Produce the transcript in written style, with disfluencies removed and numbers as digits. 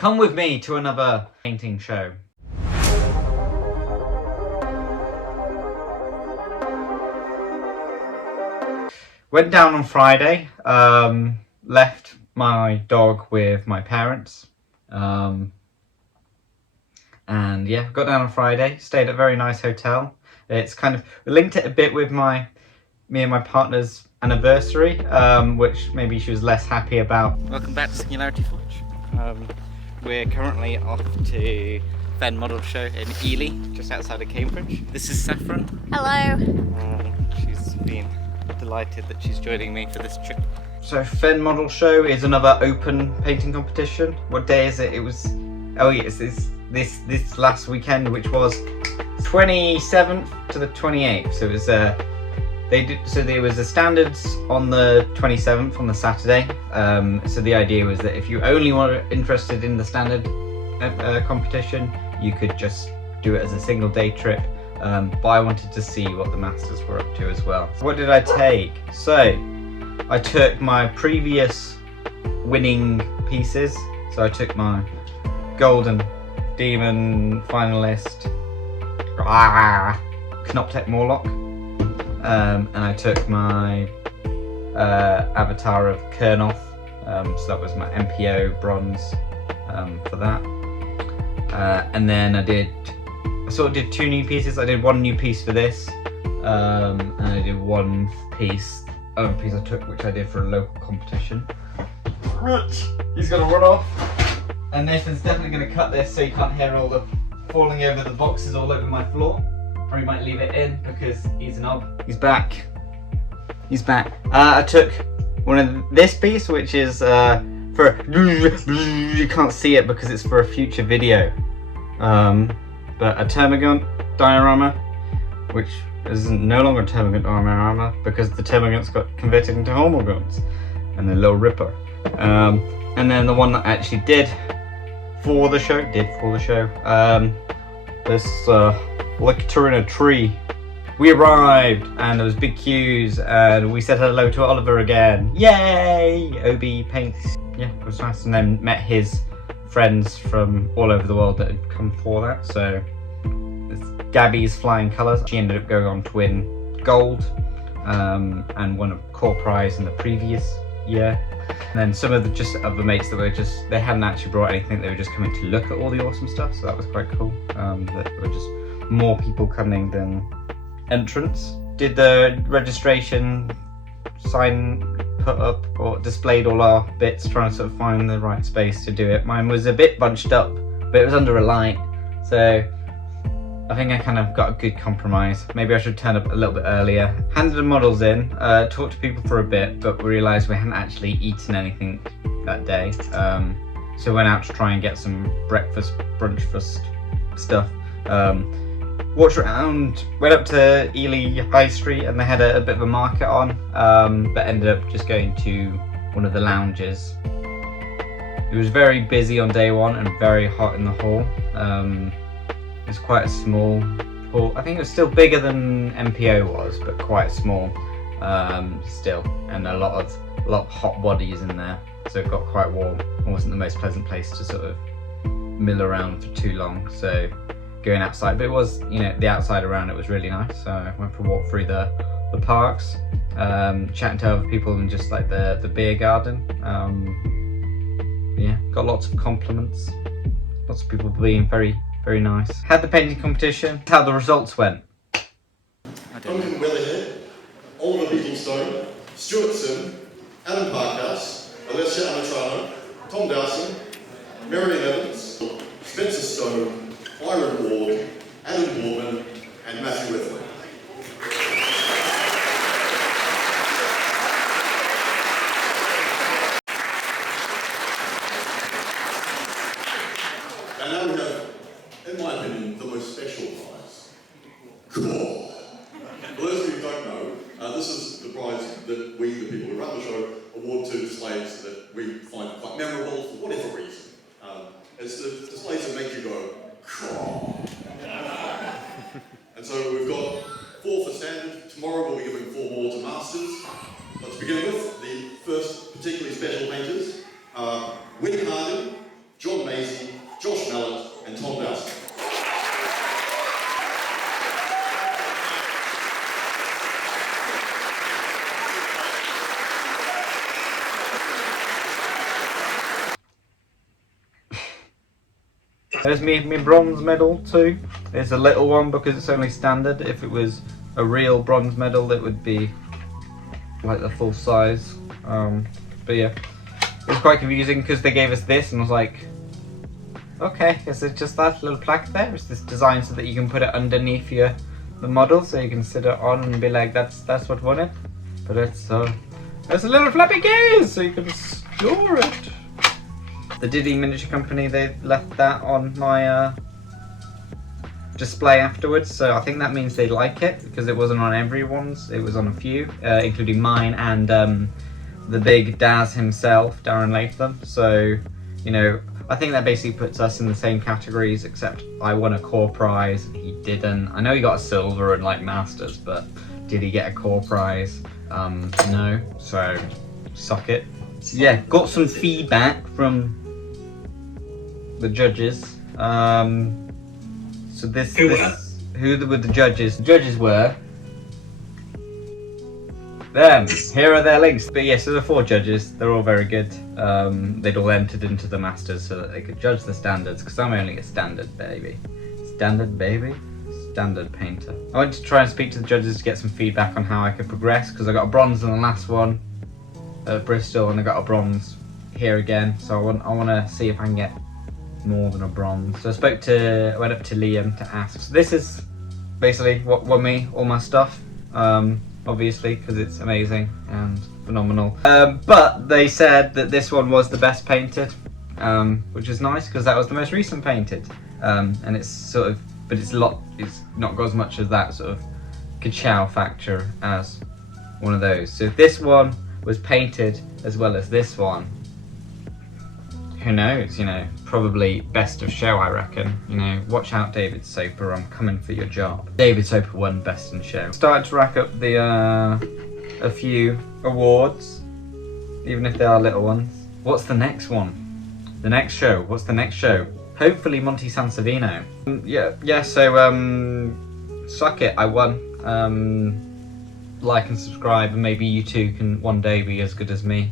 Come with me to another painting show. Went down on Friday, left my dog with my parents, and yeah, got down on Friday, stayed at a very nice hotel. It's kind of, we linked it a bit with me and my partner's anniversary, which maybe she was less happy about. Welcome back to Singularity Forge. We're currently off to Fen Model Show in Ely, just outside of Cambridge. This is Saffron. Hello. She's been delighted that she's joining me for this trip. So Fen Model Show is another open painting competition. What day is it? It was, oh yes, this last weekend, which was 27th to the 28th. So it was there was the standards on the 27th, on the Saturday. So the idea was that if you only were interested in the standard competition, you could just do it as a single day trip. But I wanted to see what the masters were up to as well. So what did I take? So I took my previous winning pieces. So I took my Golden Demon finalist, Knoptech Morlock. And I took my avatar of Kernoff, so that was my MPO bronze for that. And then I sort of did two new pieces. I did one new piece for this, and I did one piece, other piece I took, which I did for a local competition. Which he's gonna run off, and Nathan's definitely gonna cut this so you can't hear all the falling over the boxes all over my floor. Probably might leave it in because he's an knob. He's back. He's back. I took one of this piece, which is for you can't see it because it's for a future video. But a Termagant diorama, which is no longer a Termagant diorama because the Termagants got converted into Homogons and the little Ripper. And then the one that I actually did for the show, this lictor in a tree. We arrived and there was big queues and we said hello to Oliver again. Yay! OB Paints. Yeah, it was nice, and then met his friends from all over the world that had come for that. So it's Gabby's Flying Colours. She ended up going on to win gold and won a core prize in the previous year. And then some of the just other mates that were they hadn't actually brought anything, they were just coming to look at all the awesome stuff, so that was quite cool. That there were just more people coming than entrants. Did the registration sign put up or displayed all our bits, trying to sort of find the right space to do it. Mine was a bit bunched up, but it was under a light, so I think I kind of got a good compromise. Maybe I should turn up a little bit earlier. Handed the models in, talked to people for a bit, but we realised we hadn't actually eaten anything that day. So we went out to try and get some breakfast, brunchfast stuff. Walked around, went up to Ely High Street and they had a bit of a market on, but ended up just going to one of the lounges. It was very busy on day one and very hot in the hall. It was quite a small hall. I think it was still bigger than MPO was, but quite small still, and a lot of hot bodies in there, so it got quite warm. It wasn't the most pleasant place to sort of mill around for too long, so going outside, but it was, you know, the outside around it was really nice. So I went for a walk through the parks, chatting to other people in just like the beer garden. Yeah, got lots of compliments, lots of people being very nice. Had the painting competition. How the results went. Duncan Weatherhead, Oliver Beatingstone, Stuart Sim, Alan Parkhouse, Alessia Amatrano, Tom Dowson, Marion Evans, Spencer Stone, Byron Ward, Adam Boardman, and Matthew Withler. And now we have, in my opinion, the most special prize. CORRRR. For those of you who don't know, this is the prize that we, the people who run the show, award to displays that we find quite memorable for whatever reason. It's the displays that make you go, CORRRR. And so we've got 4 for standard. Tomorrow we'll be giving 4 more to masters. But to begin with, the first particularly special painters are Winnie Harden, John Mason, Josh Mallet, and Tom Dowson. There's me bronze medal too. It's a little one because it's only standard. If it was a real bronze medal, it would be like the full size. But yeah, it was quite confusing because they gave us this and I was like, okay, is it just that little plaque there? Is this designed so that you can put it underneath the model so you can sit it on and be like, that's what won it? But it's a little flappy case so you can store it. The Diddy miniature company, they left that on my display afterwards, so I think that means they like it because it wasn't on everyone's, it was on a few, including mine and the big Daz himself, Darren Latham. So, you know, I think that basically puts us in the same categories, except I won a core prize and he didn't. I know he got a silver and like masters, but did he get a core prize? No, so suck it. Yeah, got some feedback from the judges. So who were the judges? The judges were them. Here are their links. But yeah, so the 4 judges, they're all very good. They'd all entered into the masters so that they could judge the standards, because I'm only a standard baby. Standard baby? Standard painter. I went to try and speak to the judges to get some feedback on how I could progress, because I got a bronze in the last one at Bristol and I got a bronze here again, so I want to see if I can get more than a bronze. So I went up to Liam to ask. So this is basically what won me all my stuff, obviously, because it's amazing and phenomenal. But they said that this one was the best painted, which is nice because that was the most recent painted. And it's sort of, but it's not got as much of that sort of ka-chow factor as one of those. So if this one was painted as well as this one, who knows, you know, probably best of show, I reckon. You know, watch out, David Soper, I'm coming for your job. David Soper won best in show. Started to rack up the a few awards, even if they are little ones. What's the next one? The next show, what's the next show? Hopefully Monty Sansovino. So suck it, I won. Like and subscribe, and maybe you two can one day be as good as me.